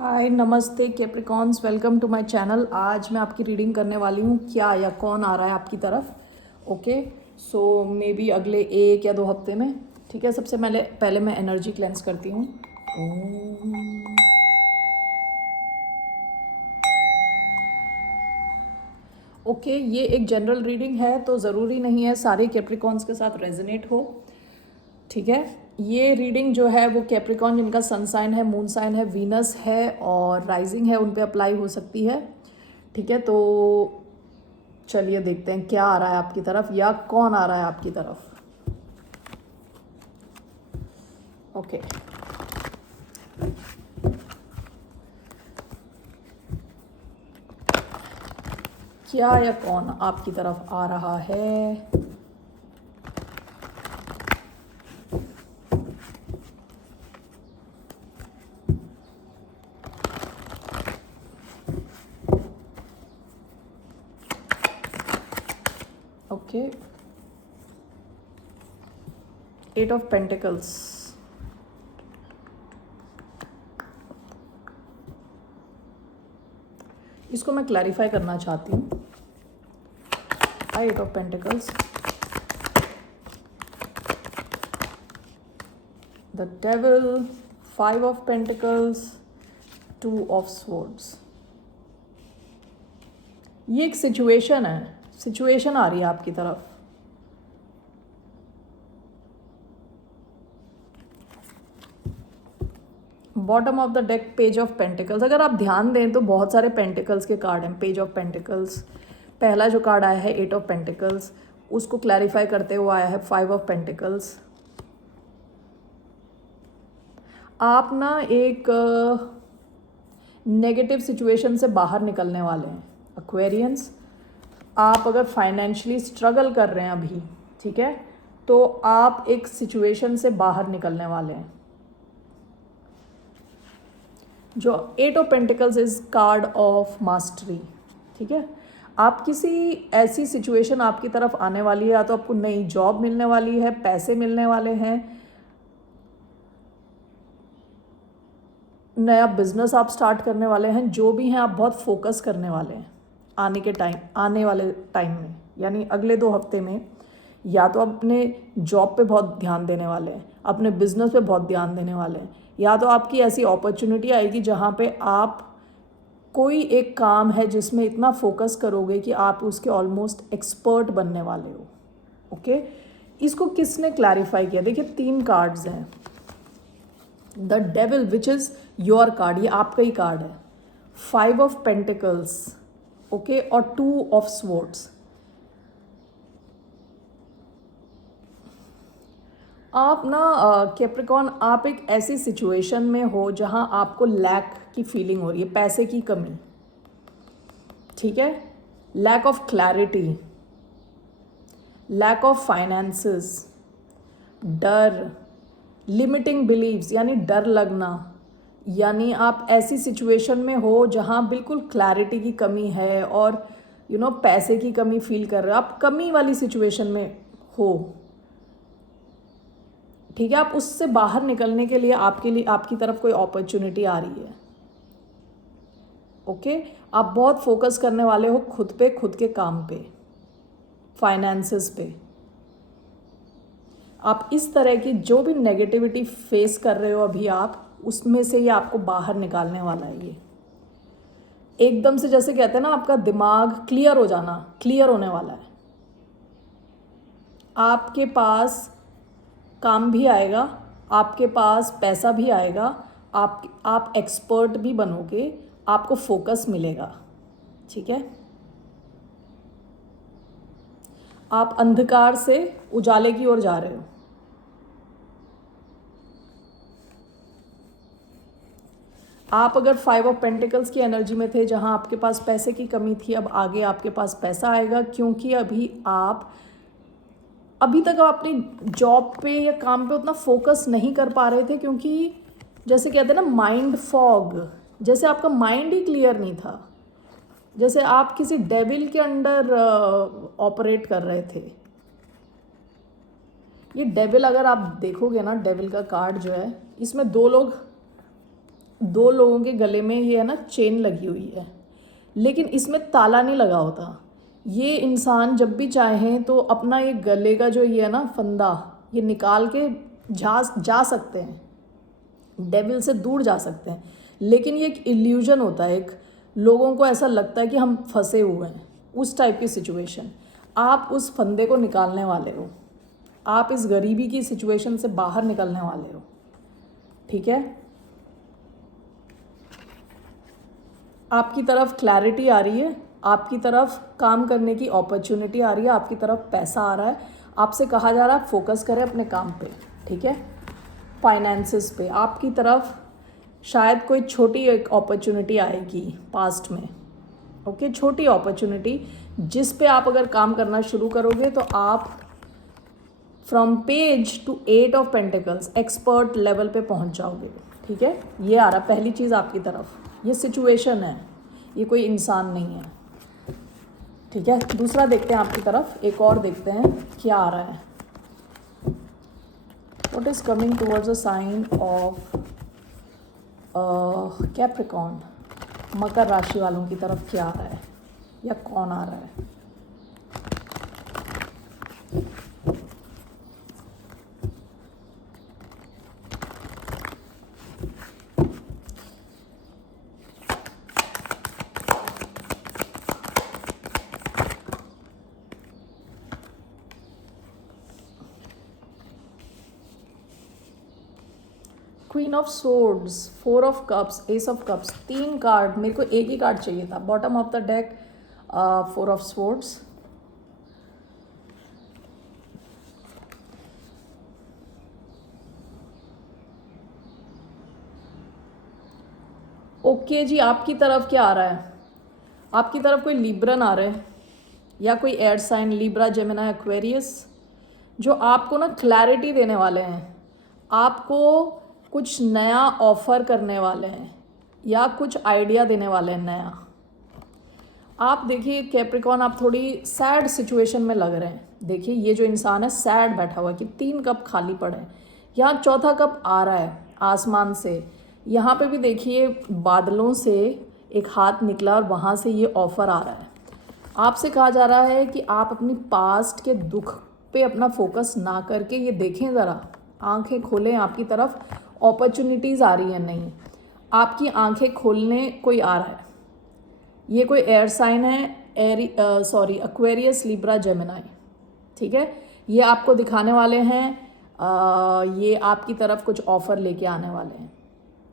हाय नमस्ते Capricorns, welcome to my channel. आज मैं आपकी रीडिंग करने वाली हूँ क्या या कौन आ रहा है आपकी तरफ। ओके, सो मे बी अगले 1 या 2 हफ्ते में। ठीक है, सबसे पहले मैं एनर्जी क्लेंस करती हूँ। ओके, ये एक जनरल रीडिंग है तो ज़रूरी नहीं है सारे कैप्रिकॉन्स के साथ रेजोनेट हो। ठीक है, ये रीडिंग जो है वो कैप्रिकॉन जिनका सन साइन है, मून साइन है, वीनस है और राइजिंग है उन पे अप्लाई हो सकती है। ठीक है, तो चलिए देखते हैं क्या आ रहा है आपकी तरफ या कौन आ रहा है आपकी तरफ। ओके, क्या या कौन आपकी तरफ आ रहा है। Okay, 8 of pentacles. इसको मैं क्लैरिफाई करना चाहती हूँ। 8 of pentacles, the devil, 5 of pentacles, 2 of swords. ये एक सिचुएशन है, सिचुएशन आ रही है आपकी तरफ। Bottom of the deck, page of pentacles. अगर आप ध्यान दें तो बहुत सारे पेंटिकल्स के कार्ड हैं। पेज ऑफ पेंटिकल्स, पहला जो कार्ड आया है 8 ऑफ पेंटिकल्स, उसको क्लैरिफाई करते हुए आया है 5 ऑफ पेंटिकल्स। आप ना एक नेगेटिव सिचुएशन से बाहर निकलने वाले हैं एक्वेरियंस। आप अगर फाइनेंशियली स्ट्रगल कर रहे हैं अभी, ठीक है, तो आप एक सिचुएशन से बाहर निकलने वाले हैं। जो 8 of pentacles is called of mastery. ठीक है, आप किसी ऐसी सिचुएशन आपकी तरफ आने वाली है, या तो आपको नई जॉब मिलने वाली है, पैसे मिलने वाले हैं, नया बिजनेस आप स्टार्ट करने वाले हैं। जो भी हैं आप बहुत फोकस करने वाले हैं आने वाले टाइम में, यानी अगले 2 हफ्ते में। या तो अपने जॉब पे बहुत ध्यान देने वाले हैं, अपने बिजनेस पे बहुत ध्यान देने वाले हैं, या तो आपकी ऐसी अपॉर्चुनिटी आएगी जहाँ पे आप कोई एक काम है जिसमें इतना फोकस करोगे कि आप उसके ऑलमोस्ट एक्सपर्ट बनने वाले हो। ओके, इसको किसने क्लैरिफाई किया? देखिए 3 कार्ड्स हैं। The devil which is your card, ये आपका ही कार्ड है। 5 ऑफ पेंटिकल्स, ओके, और 2 ऑफ स्वॉर्ड्स। आप ना कैप्रिकॉन, आप एक ऐसी सिचुएशन में हो जहां आपको लैक की फीलिंग हो रही है, पैसे की कमी। ठीक है, lack of clarity, lack of finances, डर, लिमिटिंग बिलीव्स यानी डर लगना। यानी आप ऐसी सिचुएशन में हो जहां बिल्कुल क्लैरिटी की कमी है और पैसे की कमी फील कर रहे हो, आप कमी वाली सिचुएशन में हो। ठीक है, आप उससे बाहर निकलने के लिए आपकी तरफ कोई अपॉर्चुनिटी आ रही है। ओके, आप बहुत फोकस करने वाले हो खुद पे, खुद के काम पे, फाइनेंसेस पे। आप इस तरह की जो भी नेगेटिविटी फेस कर रहे हो अभी, आप उसमें से ये आपको बाहर निकालने वाला है। ये एकदम से, जैसे कहते हैं ना, आपका दिमाग क्लियर हो जाना, क्लियर होने वाला है। आपके पास काम भी आएगा, आपके पास पैसा भी आएगा, आप एक्सपर्ट भी बनोगे, आपको फोकस मिलेगा। ठीक है, आप अंधकार से उजाले की ओर जा रहे हो। आप अगर 5 ऑफ पेंटिकल्स की एनर्जी में थे जहां आपके पास पैसे की कमी थी, अब आगे आपके पास पैसा आएगा, क्योंकि अभी तक आप अपनी जॉब पे या काम पे उतना फोकस नहीं कर पा रहे थे, क्योंकि जैसे कहते हैं ना, माइंड फॉग, जैसे आपका माइंड ही क्लियर नहीं था, जैसे आप किसी डेविल के अंडर ऑपरेट कर रहे थे। ये डेविल, अगर आप देखोगे ना, डेविल का कार्ड जो है, इसमें 2 लोग दो लोगों के गले में ये है ना चेन लगी हुई है, लेकिन इसमें ताला नहीं लगा होता। ये इंसान जब भी चाहें तो अपना ये गले का जो ये है ना फंदा ये निकाल के जा सकते हैं, डेविल से दूर जा सकते हैं। लेकिन ये एक इल्यूजन होता है, एक लोगों को ऐसा लगता है कि हम फंसे हुए हैं, उस टाइप की सिचुएशन। आप उस फंदे को निकालने वाले हो, आप इस गरीबी की सिचुएशन से बाहर निकलने वाले हो, ठीक है। आपकी तरफ क्लैरिटी आ रही है, आपकी तरफ काम करने की अपॉर्चुनिटी आ रही है, आपकी तरफ पैसा आ रहा है। आपसे कहा जा रहा है फोकस करें अपने काम पे, ठीक है, फाइनेंसिस पे। आपकी तरफ शायद कोई छोटी एक अपॉर्चुनिटी आएगी पास्ट में, ओके, छोटी अपॉर्चुनिटी जिस पे आप अगर काम करना शुरू करोगे तो आप from page to 8 of pentacles expert level पे पहुंच जाओगे, ठीक है। ये आ रहा पहली चीज़ आपकी तरफ, ये सिचुएशन है, ये कोई इंसान नहीं है, ठीक है। दूसरा देखते हैं आपकी तरफ, एक और देखते हैं क्या आ रहा है। What is coming towards a sign of Capricorn, मकर राशि वालों की तरफ क्या आ रहा है या कौन आ रहा है। Queen of swords, 4 of cups, ace of cups, 3 card, मेरे को एक ही कार्ड चाहिए था, bottom of the deck 4 of swords. Okay जी, आपकी तरफ क्या आ रहा है, आपकी तरफ कोई लिब्रन आ रहे हैं या कोई air sign, Libra, Gemini, Aquarius, जो आपको ना क्लैरिटी देने वाले हैं, आपको कुछ नया ऑफर करने वाले हैं या कुछ आइडिया देने वाले हैं नया। आप देखिए कैप्रिकॉर्न, आप थोड़ी सैड सिचुएशन में लग रहे हैं। देखिए ये जो इंसान है सैड बैठा हुआ है कि 3 कप खाली पड़े हैं, यहाँ चौथा कप आ रहा है आसमान से। यहाँ पे भी देखिए बादलों से एक हाथ निकला और वहाँ से ये ऑफ़र आ रहा है। आपसे कहा जा रहा है कि आप अपनी पास्ट के दुख पे अपना फोकस ना करके ये देखें, ज़रा आंखें खोलें, आपकी तरफ अपॉर्चुनिटीज़ आ रही हैं। नहीं, आपकी आंखें खोलने कोई आ रहा है। ये कोई एयर साइन है, एक्वेरियस, लिब्रा, जेमिनी, ठीक है। ये आपको दिखाने वाले हैं, ये आपकी तरफ कुछ ऑफ़र लेके आने वाले हैं,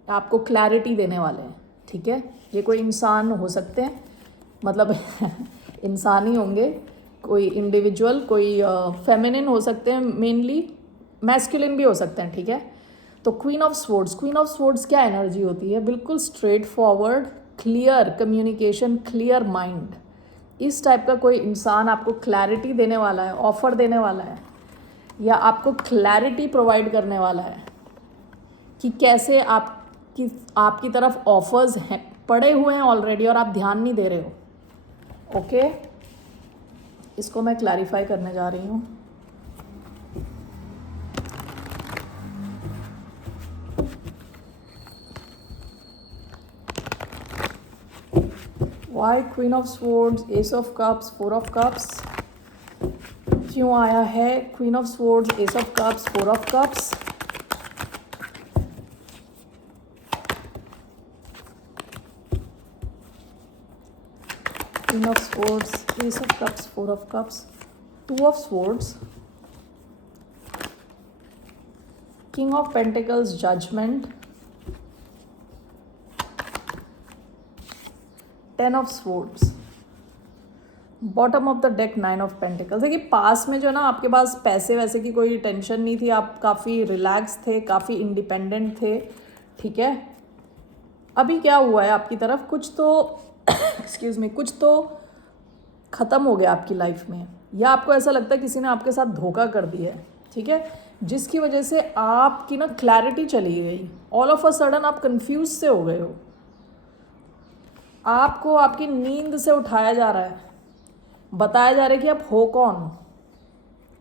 आपको क्लैरिटी देने वाले हैं, ठीक है। ये कोई इंसान हो सकते हैं, मतलब इंसान ही होंगे, कोई इंडिविजुअल, कोई फेमिनिन हो सकते हैं, मेनली मैस्कुलिन भी हो सकते हैं, ठीक है। तो queen of swords, queen of swords क्या एनर्जी होती है, बिल्कुल straight forward, clear communication, clear mind. इस टाइप का कोई इंसान आपको क्लैरिटी देने वाला है, ऑफर देने वाला है, या आपको क्लैरिटी प्रोवाइड करने वाला है कि कैसे आपकी तरफ ऑफर्स हैं, पड़े हुए हैं ऑलरेडी और आप ध्यान नहीं दे रहे हो, ओके। इसको मैं क्लैरिफाई करने जा रही हूँ। Why queen of swords, ace of cups, 4 of cups, क्यों आया है queen of swords, ace of cups, 4 of cups. Queen of swords, ace of cups, 4 of cups, 2 of swords, king of pentacles, judgement, 10 of swords, bottom of the deck 9 of pentacles. देखिए पास में जो ना आपके पास पैसे वैसे की कोई टेंशन नहीं थी, आप काफ़ी रिलैक्स थे, काफ़ी इंडिपेंडेंट थे, ठीक है। अभी क्या हुआ है आपकी तरफ, कुछ तो एक्सक्यूज़ मी, कुछ तो ख़त्म हो गया आपकी लाइफ में, या आपको ऐसा लगता है किसी ने आपके साथ धोखा कर दिया है, ठीक है, जिसकी वजह से आपकी ना क्लैरिटी चली गई। ऑल ऑफ अ सडन आप कंफ्यूज से हो गए हो, आपको आपकी नींद से उठाया जा रहा है, बताया जा रहा है कि आप हो कौन।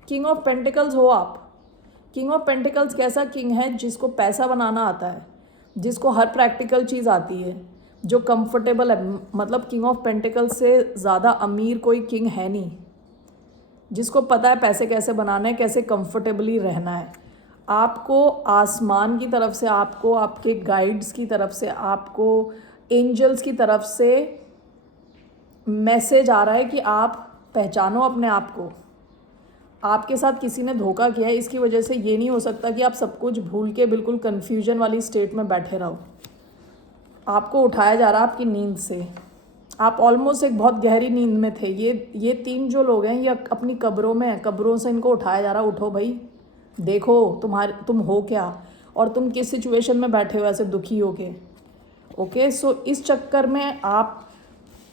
किंग ऑफ पेंटिकल्स हो आप। किंग ऑफ पेंटिकल्स कैसा किंग है, जिसको पैसा बनाना आता है, जिसको हर प्रैक्टिकल चीज़ आती है, जो कंफर्टेबल है, मतलब किंग ऑफ पेंटिकल से ज़्यादा अमीर कोई किंग है नहीं, जिसको पता है पैसे कैसे बनाना है, कैसे कंफर्टेबली रहना है। आपको आसमान की तरफ से, आपको आपके गाइड्स की तरफ से, आपको एंजल्स की तरफ से मैसेज आ रहा है कि आप पहचानो अपने आप को। आपके साथ किसी ने धोखा किया है, इसकी वजह से ये नहीं हो सकता कि आप सब कुछ भूल के बिल्कुल कन्फ्यूजन वाली स्टेट में बैठे रहो। आपको उठाया जा रहा है आपकी नींद से, आप ऑलमोस्ट एक बहुत गहरी नींद में थे। ये 3 जो लोग हैं ये अपनी कब्रों में हैं, कब्रों से इनको उठाया जा रहा है, उठो भाई, देखो तुम हो क्या और तुम किस सिचुएशन में बैठे हो ऐसे दुखी हो के। ओके, सो इस चक्कर में आप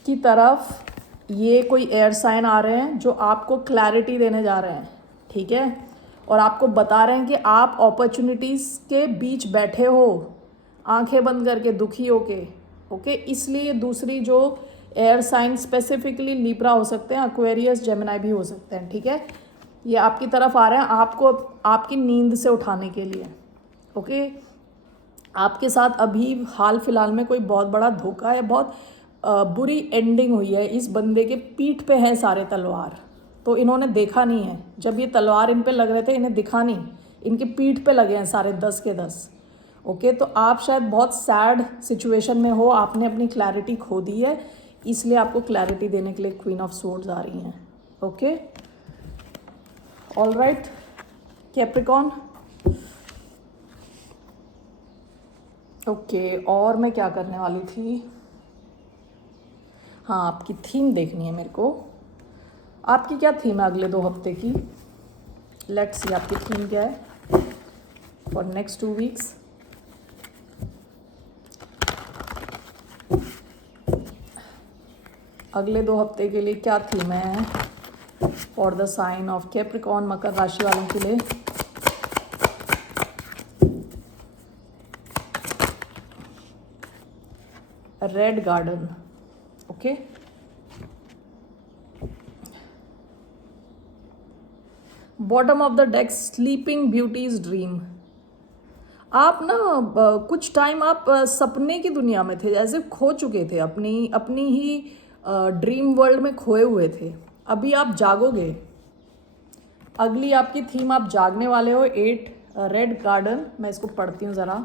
की तरफ ये कोई एयर साइन आ रहे हैं जो आपको क्लैरिटी देने जा रहे हैं, ठीक है, और आपको बता रहे हैं कि आप अपॉर्चुनिटीज़ के बीच बैठे हो, आंखें बंद करके, दुखी हो के। ओके, इसलिए दूसरी जो एयर साइन स्पेसिफिकली लिब्रा हो सकते हैं, एक्वेरियस, जेमिनी भी हो सकते हैं, ठीक है, ये आपकी तरफ आ रहे हैं आपको आपकी नींद से उठाने के लिए। ओके, आपके साथ अभी हाल फिलहाल में कोई बहुत बड़ा धोखा है, बहुत बुरी एंडिंग हुई है। इस बंदे के पीठ पे हैं सारे तलवार, तो इन्होंने देखा नहीं है, जब ये तलवार इन पे लग रहे थे इन्हें दिखा नहीं, इनके पीठ पे लगे हैं सारे 10 के 10। ओके, तो आप शायद बहुत सैड सिचुएशन में हो, आपने अपनी क्लैरिटी खो दी है, इसलिए आपको क्लैरिटी देने के लिए क्वीन ऑफ स्वॉर्ड्स आ रही हैं। Okay, all right Capricorn. Okay, और मैं क्या करने वाली थी, हाँ, आपकी थीम देखनी है मेरे को। आपकी क्या थीम है अगले 2 हफ्ते की? लेट्स सी आपकी थीम क्या है फॉर नेक्स्ट 2 वीक्स। अगले 2 हफ्ते के लिए क्या थीम है for the sign of Capricorn, मकर राशि वालों के लिए? Red garden. Okay, bottom of the deck, sleeping beauty's dream. आप ना कुछ टाइम आप सपने की दुनिया में थे, जैसे खो चुके थे, अपनी अपनी ही ड्रीम वर्ल्ड में खोए हुए थे। अभी आप जागोगे। अगली आपकी थीम, आप जागने वाले हो। 8 रेड गार्डन, मैं इसको पढ़ती हूँ ज़रा।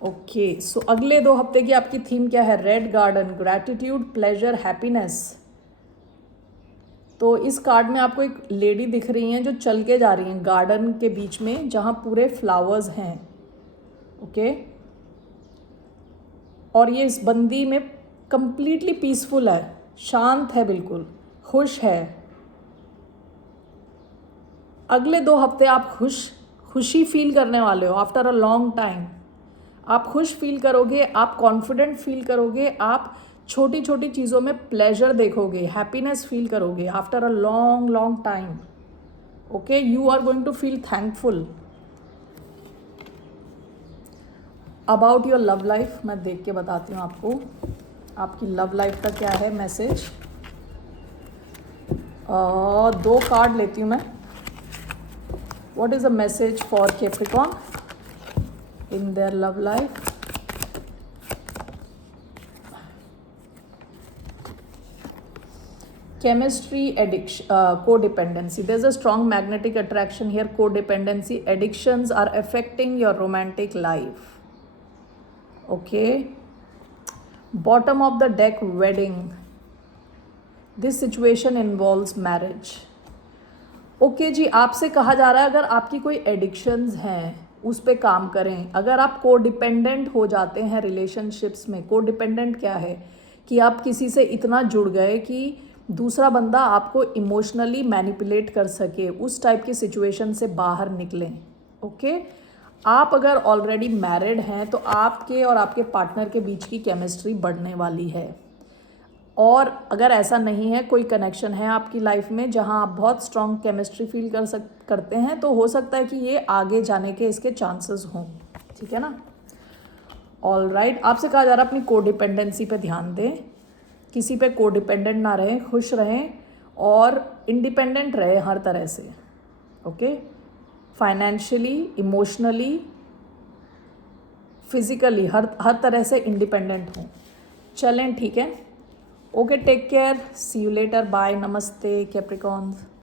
ओके, सो अगले 2 हफ्ते की आपकी थीम क्या है? Red garden, gratitude, pleasure, happiness. तो इस कार्ड में आपको एक लेडी दिख रही हैं जो चल के जा रही हैं गार्डन के बीच में जहाँ पूरे फ्लावर्स हैं। ओके, और ये इस बंदी में कंप्लीटली पीसफुल है, शांत है, बिल्कुल खुश है। अगले 2 हफ्ते आप खुशी फील करने वाले हो। आफ्टर अ लॉन्ग टाइम आप खुश फील करोगे, आप कॉन्फिडेंट फील करोगे, आप छोटी छोटी चीज़ों में प्लेजर देखोगे, हैप्पीनेस फील करोगे after a long long time. Okay, you are going to feel thankful about your love life. मैं देख के बताती हूँ आपको आपकी लव लाइफ का क्या है मैसेज। 2 कार्ड लेती हूँ मैं। What is a message for Capricorn in their love life? Chemistry, addiction, codependency. There's a strong magnetic attraction here. Codependency, addictions are affecting your romantic life. Okay, bottom of the deck, wedding. This situation involves marriage. Okay जी, आपसे कहा जा रहा है अगर आपकी कोई addictions हैं उस पे काम करें। अगर आप को डिपेंडेंट हो जाते हैं रिलेशनशिप्स में, को डिपेंडेंट क्या है कि आप किसी से इतना जुड़ गए कि दूसरा बंदा आपको इमोशनली मैनिपुलेट कर सके, उस टाइप की सिचुएशन से बाहर निकलें। ओके, आप अगर ऑलरेडी मैरिड हैं तो आपके और आपके पार्टनर के बीच की केमिस्ट्री बढ़ने वाली है। और अगर ऐसा नहीं है, कोई कनेक्शन है आपकी लाइफ में जहां आप बहुत स्ट्रॉन्ग केमिस्ट्री फील करते हैं, तो हो सकता है कि ये आगे जाने के इसके चांसेस हों। ठीक है ना? ऑल राइट, आपसे कहा जा रहा है अपनी कोडिपेंडेंसी पे ध्यान दें, किसी पे कोडिपेंडेंट ना रहें, खुश रहें और इंडिपेंडेंट रहे हर तरह से। ओके, फाइनेंशियली, इमोशनली, फिजिकली, हर तरह से इंडिपेंडेंट हों। चलें, ठीक है। Okay, take care, see you later, bye, नमस्ते कैप्रिकॉन्स।